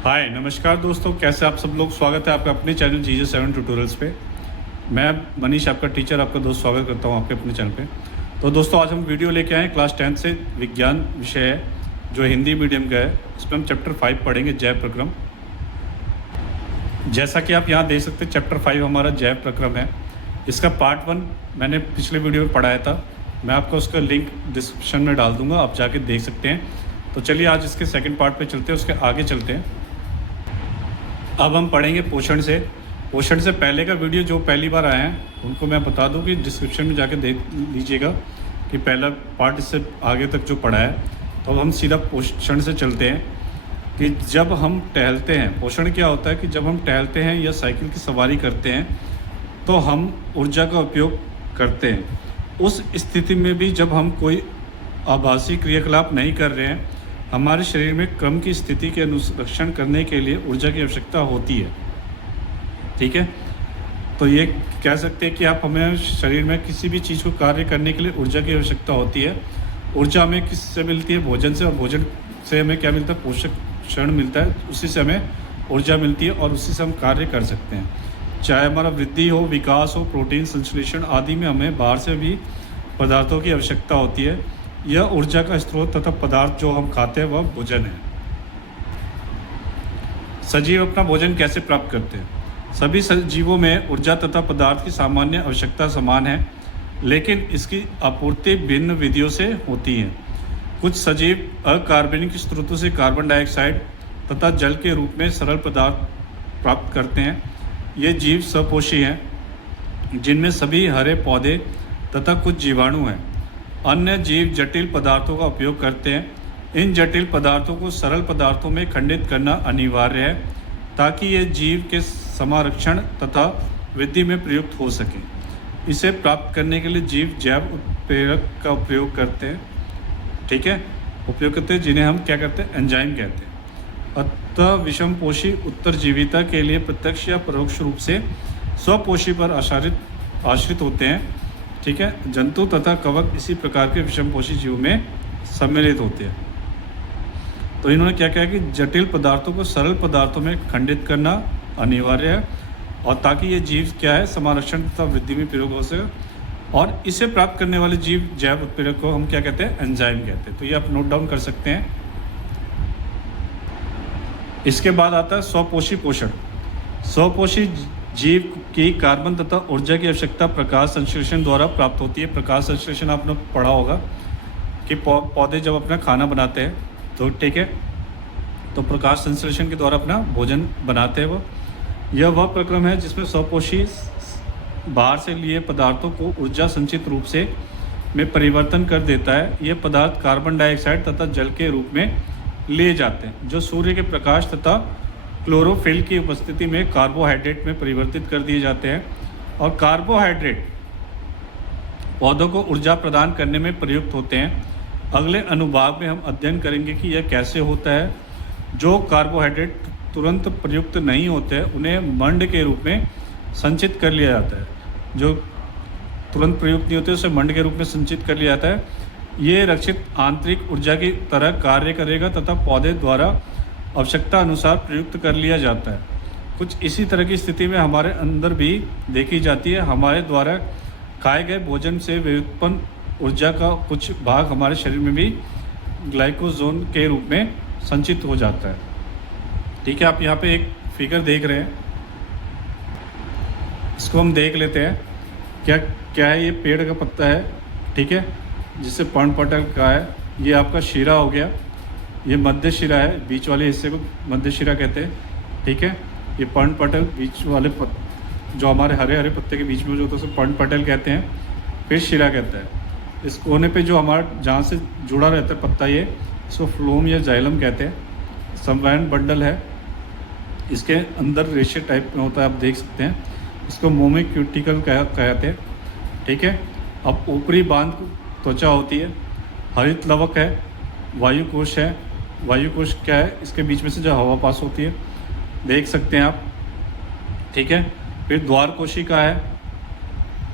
हाय नमस्कार दोस्तों, कैसे आप सब लोग। स्वागत है आपका अपने चैनल GJ7 ट्यूटोरियल्स पे। मैं मनीष, आपका टीचर, आपका दोस्त, स्वागत करता हूँ आपके अपने चैनल पे। तो दोस्तों, आज हम वीडियो लेके आए क्लास 10 से विज्ञान विषय है जो हिंदी मीडियम का है। इसमें हम चैप्टर 5 पढ़ेंगे, जैव प्रक्रम। जैसा कि आप यहाँ देख सकते हैं, चैप्टर 5 हमारा जैव प्रक्रम है। इसका पार्ट 1 मैंने पिछले वीडियो में पढ़ाया था। मैं आपको उसका लिंक डिस्क्रिप्शन में डाल दूँगा, आप जाके देख सकते हैं। तो चलिए आज इसके सेकेंड पार्ट पर चलते हैं, उसके आगे चलते हैं। अब हम पढ़ेंगे पोषण से। पोषण से पहले का वीडियो जो पहली बार आए हैं उनको मैं बता दूं कि डिस्क्रिप्शन में जाके देख लीजिएगा कि पहला पार्ट इससे आगे तक जो पढ़ा है। तो अब हम सीधा पोषण से चलते हैं कि जब हम टहलते हैं, पोषण क्या होता है कि जब हम टहलते हैं या साइकिल की सवारी करते हैं तो हम ऊर्जा का उपयोग करते हैं। उस स्थिति में भी जब हम कोई आभासी क्रियाकलाप नहीं कर रहे हैं, हमारे शरीर में क्रम की स्थिति के अनुरक्षण करने के लिए ऊर्जा की आवश्यकता होती है। ठीक है, तो ये कह सकते हैं कि आप हमें शरीर में किसी भी चीज़ को कार्य करने के लिए ऊर्जा की आवश्यकता होती है। ऊर्जा हमें किससे मिलती है? भोजन से। और भोजन से हमें क्या मिलता है? पोषक क्षण मिलता है, उसी से हमें ऊर्जा मिलती है और उसी से हम कार्य कर सकते हैं। चाहे हमारा वृद्धि हो, विकास हो, प्रोटीन संश्लेषण आदि में हमें बाहर से भी पदार्थों की आवश्यकता होती है। यह ऊर्जा का स्रोत तथा पदार्थ जो हम खाते हैं वह भोजन है। सजीव अपना भोजन कैसे प्राप्त करते हैं? सभी सजीवों में ऊर्जा तथा पदार्थ की सामान्य आवश्यकता समान है, लेकिन इसकी आपूर्ति भिन्न विधियों से होती है। कुछ सजीव अकार्बनिक स्रोतों से कार्बन डाइऑक्साइड तथा जल के रूप में सरल पदार्थ प्राप्त करते हैं। ये जीव सपोषी हैं, जिनमें सभी हरे पौधे तथा कुछ जीवाणु हैं। अन्य जीव जटिल पदार्थों का उपयोग करते हैं। इन जटिल पदार्थों को सरल पदार्थों में खंडित करना अनिवार्य है ताकि ये जीव के समारक्षण तथा वृद्धि में प्रयुक्त हो सके। इसे प्राप्त करने के लिए जीव जैव उत्प्रेरक का उपयोग करते हैं। ठीक है, उपयोग करते हैं, जिन्हें हम क्या करते हैं? एंजाइम कहते हैं। अतः विषमपोषी उत्तरजीविता के लिए प्रत्यक्ष या परोक्ष रूप से स्वपोषी पर आश्रित होते हैं। ठीक है, जंतु तथा कवक इसी प्रकार के विषमपोषी जीवों में सम्मिलित होते हैं। तो इन्होंने क्या कहा कि जटिल पदार्थों को सरल पदार्थों में खंडित करना अनिवार्य है, और ताकि ये जीव क्या है? समारक्षण तथा वृद्धि में प्रयोग हो सके। और इसे प्राप्त करने वाले जीव जैव उत्प्रेरक को हम क्या कहते हैं? एंजाइम कहते हैं। तो ये आप नोट डाउन कर सकते हैं। इसके बाद आता है स्वपोषी पोषण। स्वपोषी जीव की कार्बन तथा ऊर्जा की आवश्यकता प्रकाश संश्लेषण द्वारा प्राप्त होती है। प्रकाश संश्लेषण आपने पढ़ा होगा कि पौधे जब अपना खाना बनाते हैं तो ठीक है, तो प्रकाश संश्लेषण के द्वारा अपना भोजन बनाते हैं वो। यह वह प्रक्रम है जिसमें स्वपोषी बाहर से लिए पदार्थों को ऊर्जा संचित रूप से में परिवर्तन कर देता है। ये पदार्थ कार्बन डाइऑक्साइड तथा जल के रूप में लिए जाते हैं, जो सूर्य के प्रकाश तथा क्लोरोफिल की उपस्थिति में कार्बोहाइड्रेट में परिवर्तित कर दिए जाते हैं। और कार्बोहाइड्रेट पौधों को ऊर्जा प्रदान करने में प्रयुक्त होते हैं। अगले अनुभाग में हम अध्ययन करेंगे कि यह कैसे होता है। जो कार्बोहाइड्रेट तुरंत प्रयुक्त नहीं होते हैं उन्हें मंड के रूप में संचित कर लिया जाता है। जो तुरंत प्रयुक्त नहीं होते उसे मंड के रूप में संचित कर लिया जाता है। ये रक्षित आंतरिक ऊर्जा की तरह कार्य करेगा तथा पौधे द्वारा आवश्यकता अनुसार प्रयुक्त कर लिया जाता है। कुछ इसी तरह की स्थिति में हमारे अंदर भी देखी जाती है। हमारे द्वारा खाए गए भोजन से व्युत्पन्न ऊर्जा का कुछ भाग हमारे शरीर में भी ग्लाइकोजोन के रूप में संचित हो जाता है। ठीक है, आप यहाँ पे एक फिगर देख रहे हैं, इसको हम देख लेते हैं। क्या क्या है? ये पेड़ का पत्ता है, ठीक है, जिससे पर्णपटल का है। ये आपका शिरा हो गया, ये मध्य शिरा है, बीच वाले हिस्से को मध्य शिरा कहते हैं। ठीक है, ये पर्णपटल बीच वाले जो हमारे हरे हरे पत्ते के बीच में जो होता है उसे पर्णपटल कहते हैं, फिर शिरा कहता है। इस कोने पे जो हमारा जहाँ से जुड़ा रहता है पत्ता, ये इसको फ्लोम या जाइलम कहते हैं। संवहन बंडल है, इसके अंदर रेशे टाइप में होता है, आप देख सकते हैं। इसको मोमिक क्यूटिकल कहते हैं। ठीक है, अब ऊपरी बांध त्वचा होती है, हरित लवक है, वायुकोश है। वायुकोश क्या है? इसके बीच में से जो हवा पास होती है, देख सकते हैं आप। ठीक है, फिर द्वार कोशिका है,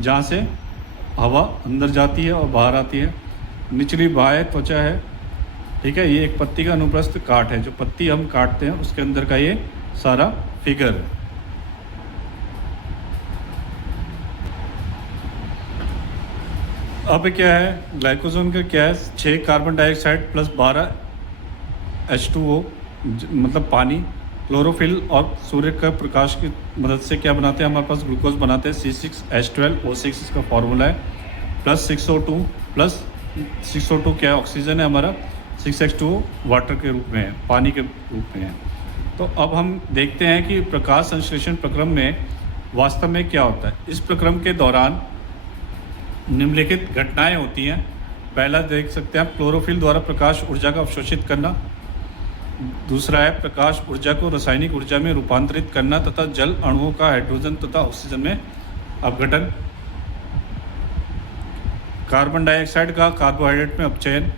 जहाँ से हवा अंदर जाती है और बाहर आती है। निचली बाह्य त्वचा है, ठीक है, ये एक पत्ती का अनुप्रस्थ काट है, जो पत्ती हम काटते हैं उसके अंदर का ये सारा फिगर है। अब क्या है ग्लाइकोजन का, क्या है 6 कार्बन डाइऑक्साइड प्लस 12 H2O मतलब पानी, क्लोरोफिल और सूर्य का प्रकाश की मदद से क्या बनाते हैं, हमारे पास ग्लूकोज बनाते हैं C6H12O6 इसका फॉर्मूला है, प्लस 6O2 क्या है, ऑक्सीजन है हमारा, 6H2O वाटर के रूप में है, पानी के रूप में है। तो अब हम देखते हैं कि प्रकाश संश्लेषण प्रक्रम में वास्तव में क्या होता है। इस प्रक्रम के दौरान निम्नलिखित घटनाएं होती हैं। पहला देख सकते हैं आप, क्लोरोफिल द्वारा प्रकाश ऊर्जा का अवशोषित करना। दूसरा है प्रकाश ऊर्जा को रासायनिक ऊर्जा में रूपांतरित करना तथा जल अणुओं का हाइड्रोजन तथा ऑक्सीजन में अपघटन। कार्बन डाइऑक्साइड का कार्बोहाइड्रेट में अपचयन।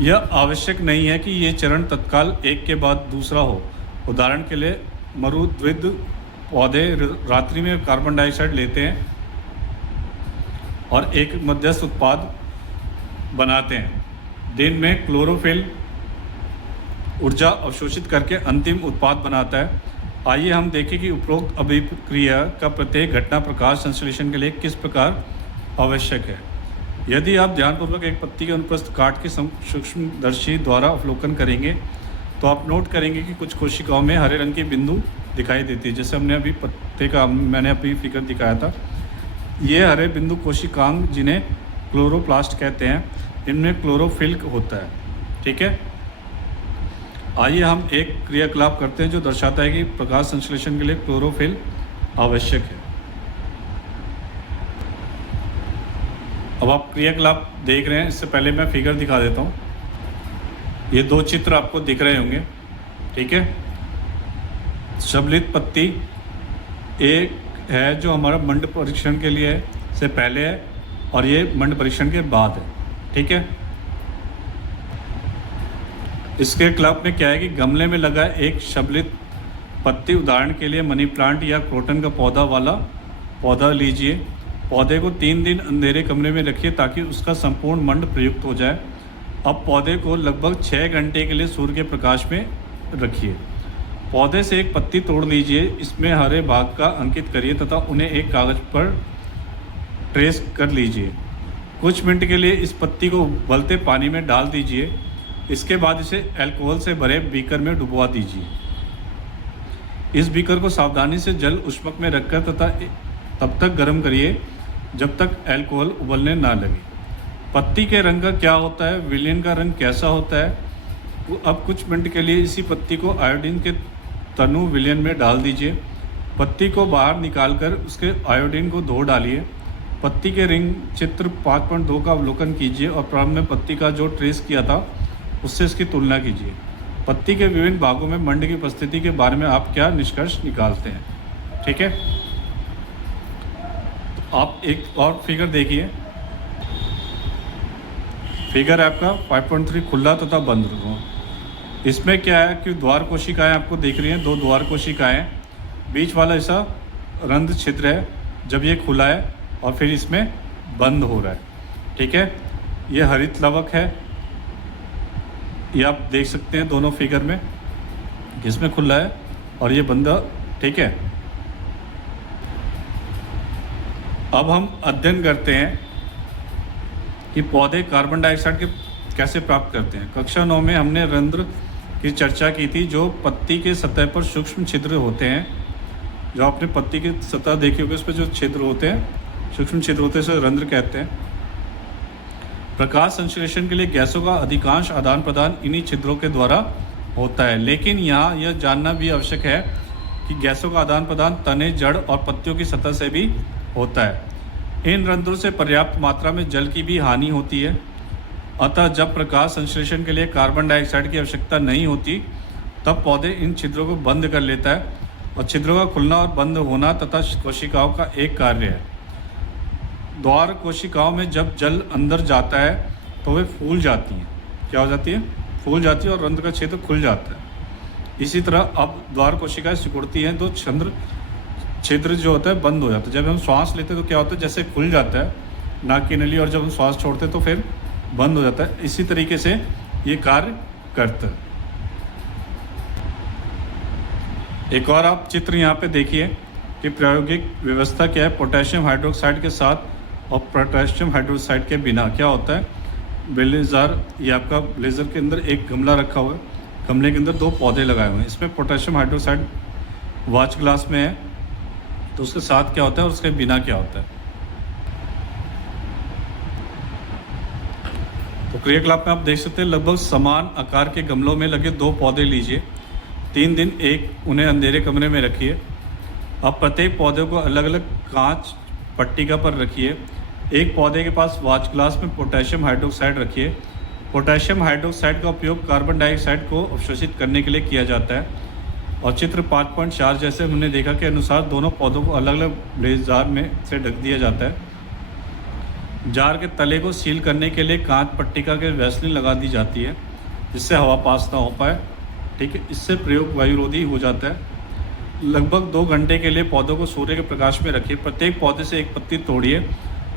यह आवश्यक नहीं है कि ये चरण तत्काल एक के बाद दूसरा हो। उदाहरण के लिए मरुद्विद पौधे रात्रि में कार्बन डाइऑक्साइड लेते हैं और एक मध्यस्थ उत्पाद बनाते हैं। दिन में क्लोरोफिल ऊर्जा अवशोषित करके अंतिम उत्पाद बनाता है। आइए हम देखें कि उपरोक्त अभिक्रिया का प्रत्येक घटना प्रकाश संश्लेषण के लिए किस प्रकार आवश्यक है। यदि आप ध्यानपूर्वक एक पत्ती के अनुप्रस्थ काट के सूक्ष्मदर्शी द्वारा अवलोकन करेंगे तो आप नोट करेंगे कि कुछ कोशिकाओं में हरे रंग की बिंदु दिखाई देती है, जैसे हमने अभी पत्ते का मैंने अभी फिगर दिखाया था। ये हरे बिंदु कोशिकांग जिन्हें क्लोरोप्लास्ट कहते हैं, इनमें क्लोरोफिल होता है। ठीक है, आइए हम एक क्रियाकलाप करते हैं जो दर्शाता है कि प्रकाश संश्लेषण के लिए क्लोरोफिल आवश्यक है। अब आप क्रियाकलाप देख रहे हैं, इससे पहले मैं फिगर दिखा देता हूँ। ये 2 चित्र आपको दिख रहे होंगे। ठीक है, शबलित पत्ती एक है जो हमारा मंड परीक्षण के लिए है, से पहले है, और ये मंड परीक्षण के बाद है। ठीक है, इसके क्लब में क्या है कि गमले में लगा एक शबलित पत्ती, उदाहरण के लिए मनी प्लांट या क्रोटन का पौधा वाला पौधा लीजिए। पौधे को 3 दिन अंधेरे कमरे में रखिए ताकि उसका संपूर्ण मंड प्रयुक्त हो जाए। अब पौधे को लगभग 6 घंटे के लिए सूर्य के प्रकाश में रखिए। पौधे से एक पत्ती तोड़ लीजिए, इसमें हरे भाग का अंकित करिए तथा उन्हें एक कागज़ पर ट्रेस कर लीजिए। कुछ मिनट के लिए इस पत्ती को उबलते पानी में डाल दीजिए। इसके बाद इसे अल्कोहल से भरे बीकर में डुबवा दीजिए। इस बीकर को सावधानी से जल उष्मक में रखकर तथा तब तक गर्म करिए जब तक अल्कोहल उबलने ना लगे। पत्ती के रंग का क्या होता है, विलयन का रंग कैसा होता है। अब कुछ मिनट के लिए इसी पत्ती को आयोडीन के तनु विलयन में डाल दीजिए। पत्ती को बाहर निकालकर उसके आयोडीन को धो डालिए। पत्ती के रिंग चित्र 5.2 का अवलोकन कीजिए और प्रारंभ में पत्ती का जो ट्रेस किया था उससे इसकी तुलना कीजिए। पत्ती के विभिन्न भागों में मंड की उपस्थिति के बारे में आप क्या निष्कर्ष निकालते हैं। ठीक है, आप एक और फिगर देखिए। फिगर आपका 5.3 खुला तथा बंद। इसमें क्या है कि द्वार कोशिकाएं आपको दिख रही हैं, 2 द्वार कोशिकाएं, बीच वाला ऐसा रंध्र छिद्र है जब ये खुला है और फिर इसमें बंद हो रहा है। ठीक है, ये हरित लवक है, ये आप देख सकते हैं दोनों फिगर में, इसमें खुला है और ये बंदा। ठीक है, अब हम अध्ययन करते हैं कि पौधे कार्बन डाइऑक्साइड के कैसे प्राप्त करते हैं। कक्षा 9 में हमने रंध्र की चर्चा की थी, जो पत्ती के सतह पर सूक्ष्म छिद्र होते हैं। जो आपने पत्ती की सतह देखी होगी, उस पर जो छिद्र होते हैं, सूक्ष्म छिद्र होते हैं, उसे रंध्र कहते हैं। प्रकाश संश्लेषण के लिए गैसों का अधिकांश आदान प्रदान इन्हीं छिद्रों के द्वारा होता है, लेकिन यहाँ यह जानना भी आवश्यक है कि गैसों का आदान प्रदान तने, जड़ और पत्तियों की सतह से भी होता है। इन रंध्रों से पर्याप्त मात्रा में जल की भी हानि होती है। अतः जब प्रकाश संश्लेषण के लिए कार्बन डाइऑक्साइड की आवश्यकता नहीं होती, तब पौधे इन छिद्रों को बंद कर लेता है, और छिद्रों का खुलना और बंद होना तथा कोशिकाओं का एक कार्य है। द्वार कोशिकाओं में जब जल अंदर जाता है तो वे फूल जाती हैं। क्या हो जाती है? फूल जाती है और रंध्र का क्षेत्र खुल जाता है। इसी तरह अब द्वार कोशिकाएं सिकुड़ती हैं तो छिद्र जो होता है बंद हो जाता है। जब हम श्वास लेते हैं तो क्या होता है, जैसे खुल जाता है नाक की नली, और जब हम श्वास छोड़ते हैं तो फिर बंद हो जाता है। इसी तरीके से ये कार्य करता है। एक और आप चित्र यहाँ पे देखिए कि प्रायोगिक व्यवस्था क्या है। पोटेशियम हाइड्रोक्साइड के साथ और पोटेशियम हाइड्रोक्साइड के बिना क्या होता है। ब्लेजर, ये आपका ब्लेजर के अंदर एक गमला रखा हुआ है, गमले के अंदर 2 पौधे लगाए हुए हैं। इसमें पोटेशियम हाइड्रोक्साइड वॉच ग्लास में है, तो उसके साथ क्या होता है और उसके बिना क्या होता है। तो क्रियाकलाप में आप देख सकते हैं लगभग समान आकार के गमलों में लगे 2 पौधे लीजिए। 3 दिन उन्हें अंधेरे कमरे में रखिए। अब प्रत्येक पौधे को अलग अलग कांच पट्टिका पर रखिए। एक पौधे के पास वॉच ग्लास में पोटेशियम हाइड्रोक्साइड रखिए। पोटेशियम हाइड्रोक्साइड का उपयोग कार्बन डाइऑक्साइड को अवशोषित करने के लिए किया जाता है। और चित्र 5.4 जैसे हमने देखा के अनुसार दोनों पौधों को अलग अलग ब्लेस जार में से ढक दिया जाता है। जार के तले को सील करने के लिए कांच पट्टिका के वैसलीन लगा दी जाती है, जिससे हवा पास ना हो पाए। ठीक है, इससे प्रयोग वायुरोधी हो जाता है। लगभग 2 घंटे के लिए पौधों को सूर्य के प्रकाश में रखिए। प्रत्येक पौधे से एक पत्ती तोड़िए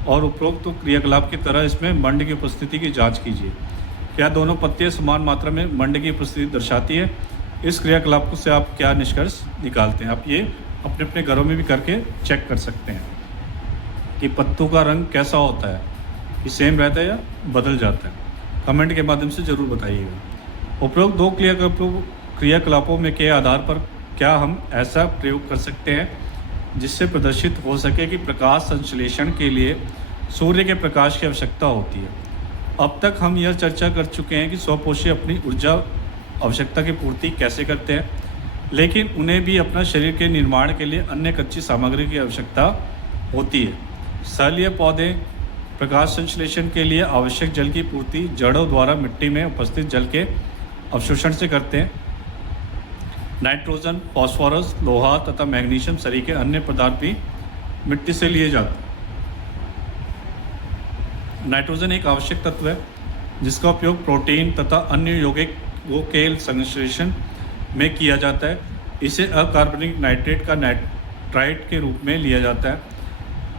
और उपरोक्त तो क्रियाकलाप की तरह इसमें मंड की उपस्थिति की जांच कीजिए। क्या दोनों पत्तियां समान मात्रा में मंड की उपस्थिति दर्शाती है। इस क्रियाकलाप से आप क्या निष्कर्ष निकालते हैं, आप ये अपने अपने घरों में भी करके चेक कर सकते हैं कि पत्तों का रंग कैसा होता है, कि सेम रहता है या बदल जाता है। कमेंट के माध्यम से ज़रूर बताइएगा। उपरोक्त 2 क्रियाकलापों में के आधार पर क्या हम ऐसा प्रयोग कर सकते हैं जिससे प्रदर्शित हो सके कि प्रकाश संश्लेषण के लिए सूर्य के प्रकाश की आवश्यकता होती है। अब तक हम यह चर्चा कर चुके हैं कि स्वपोषी अपनी ऊर्जा आवश्यकता की पूर्ति कैसे करते हैं, लेकिन उन्हें भी अपना शरीर के निर्माण के लिए अन्य कच्ची सामग्री की आवश्यकता होती है। स्थलीय पौधे प्रकाश संश्लेषण के लिए आवश्यक जल की पूर्ति जड़ों द्वारा मिट्टी में उपस्थित जल के अवशोषण से करते हैं। नाइट्रोजन, फास्फोरस, लोहा तथा मैग्नीशियम सरीखे अन्य पदार्थ भी मिट्टी से लिए जाते हैं। नाइट्रोजन एक आवश्यक तत्व है जिसका उपयोग प्रोटीन तथा अन्य यौगिकों के संश्लेषण में किया जाता है। इसे अकार्बनिक नाइट्रेट का नाइट्राइट के रूप में लिया जाता है।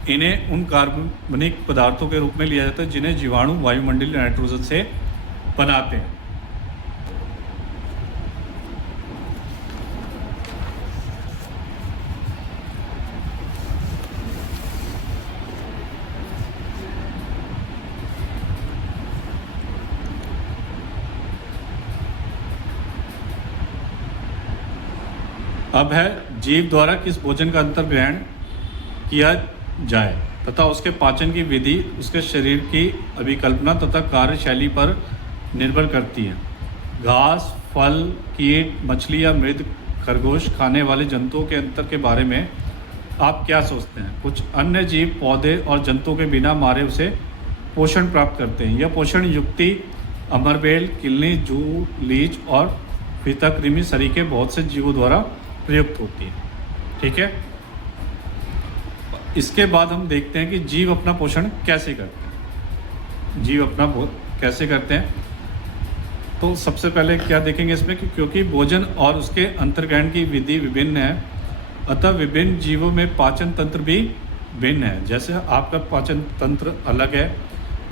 इन्हें उन कार्बनिक पदार्थों के रूप में लिया जाता है जिन्हें जीवाणु वायुमंडलीय नाइट्रोजन से बनाते हैं। अब है जीव द्वारा किस भोजन का अंतर्ग्रहण किया जाए तथा उसके पाचन की विधि उसके शरीर की अभिकल्पना तथा कार्यशैली पर निर्भर करती है। घास, फल, कीट, मछली या मृद खरगोश खाने वाले जंतुओं के अंतर के बारे में आप क्या सोचते हैं। कुछ अन्य जीव पौधे और जंतुओं के बिना मारे उसे पोषण प्राप्त करते हैं। यह पोषण युक्ति अमरबेल, किलनी, जू, लीच और फीताकृमि सरीखे बहुत से जीवों द्वारा प्रयुक्त होती है। ठीक है, इसके बाद हम देखते हैं कि जीव अपना पोषण कैसे करते हैं। जीव अपना कैसे करते हैं, तो सबसे पहले क्या देखेंगे इसमें कि क्योंकि भोजन और उसके अंतर्ग्रहण की विधि विभिन्न है, अतः विभिन्न जीवों में पाचन तंत्र भी भिन्न है। जैसे आपका पाचन तंत्र अलग है,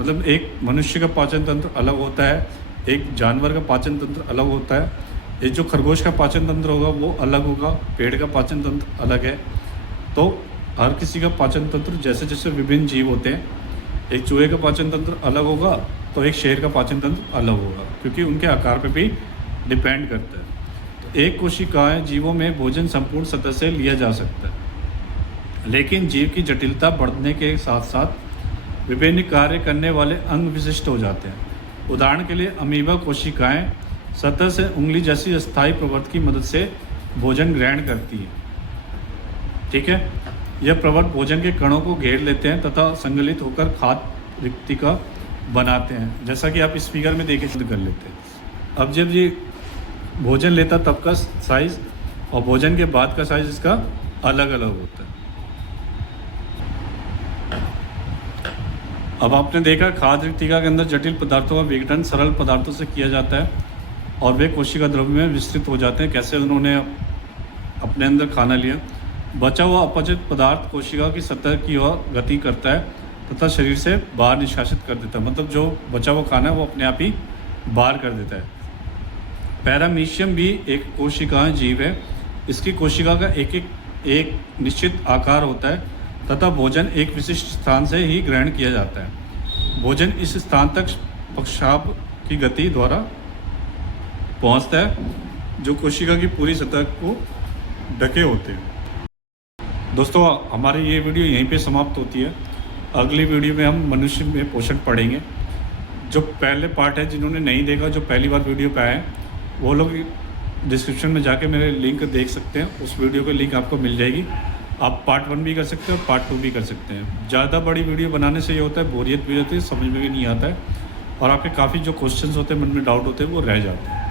मतलब एक मनुष्य का पाचन तंत्र अलग होता है, एक जानवर का पाचन तंत्र अलग होता है। ये जो खरगोश का पाचन तंत्र होगा वो अलग होगा, पेड़ का पाचन तंत्र अलग है। तो हर किसी का पाचन तंत्र जैसे जैसे विभिन्न जीव होते हैं, एक चूहे का पाचन तंत्र अलग होगा तो एक शेर का पाचन तंत्र अलग होगा, क्योंकि उनके आकार पे भी डिपेंड करता है। तो एक कोशिकाएं जीवों में भोजन संपूर्ण सतह से लिया जा सकता है, लेकिन जीव की जटिलता बढ़ने के साथ साथ विभिन्न कार्य करने वाले अंग विशिष्ट हो जाते हैं। उदाहरण के लिए अमीबा कोशिकाएं सतह से उंगली जैसी अस्थायी प्रवर्त की मदद से भोजन ग्रहण करती है। ठीक है, यह प्रवर्त भोजन के कणों को घेर लेते हैं तथा संगलित होकर खाद्य रिक्तिका बनाते हैं, जैसा कि आप इस फिगर में देखे कर लेते हैं। अब जब ये भोजन लेता तब का साइज और भोजन के बाद का साइज इसका अलग अलग होता है। अब आपने देखा खाद्य रिक्तिका के अंदर जटिल पदार्थों का विघटन सरल पदार्थों से किया जाता है और वे कोशिका द्रव्य में विस्तृत हो जाते हैं। कैसे उन्होंने अपने अंदर खाना लिया, बचा हुआ अपचित पदार्थ कोशिका की सतह की ओर गति करता है तथा शरीर से बाहर निष्कासित कर देता है, मतलब जो बचा हुआ खाना है वो अपने आप ही बाहर कर देता है। पैरामीशियम भी एक कोशिका जीव है। इसकी कोशिका का एक निश्चित आकार होता है तथा भोजन एक विशिष्ट स्थान से ही ग्रहण किया जाता है। भोजन इस स्थान तक पक्षाभ की गति द्वारा पहुंचता है, जो कोशिका की पूरी सतह को ढके होते हैं। दोस्तों, हमारी ये वीडियो यहीं पे समाप्त होती है। अगली वीडियो में हम मनुष्य में पोषण पढ़ेंगे। जो पहले पार्ट है, जिन्होंने नहीं देखा, जो पहली बार वीडियो पे आए, वो लोग डिस्क्रिप्शन में जाके मेरे लिंक देख सकते हैं। उस वीडियो की लिंक आपको मिल जाएगी। आप पार्ट 1 भी कर सकते हैं और पार्ट 2 भी कर सकते हैं। ज़्यादा बड़ी वीडियो बनाने से ये होता है, बोरियत भी होती है, समझ में भी नहीं आता है, और आपके काफ़ी जो क्वेश्चंस होते हैं, मन में डाउट होते हैं, वो रह जाते हैं।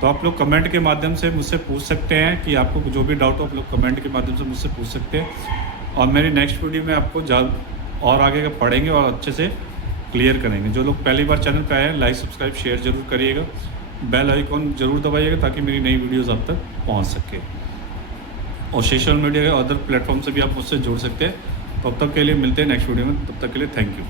तो आप लोग कमेंट के माध्यम से मुझसे पूछ सकते हैं कि आपको जो भी डाउट हो, आप लोग कमेंट के माध्यम से मुझसे पूछ सकते हैं, और मेरी नेक्स्ट वीडियो में आपको और आगे का पढ़ेंगे और अच्छे से क्लियर करेंगे। जो लोग पहली बार चैनल पे आए हैं, लाइक सब्सक्राइब शेयर ज़रूर करिएगा, बेल आइकॉन ज़रूर दबाइएगा ताकि मेरी नई वीडियोज़ आप तक पहुँच सके। और सोशल मीडिया के अदर प्लेटफॉर्म से भी आप मुझसे जुड़ सकते हैं। तब तक के लिए मिलते हैं नेक्स्ट वीडियो में। तब तक के लिए थैंक यू।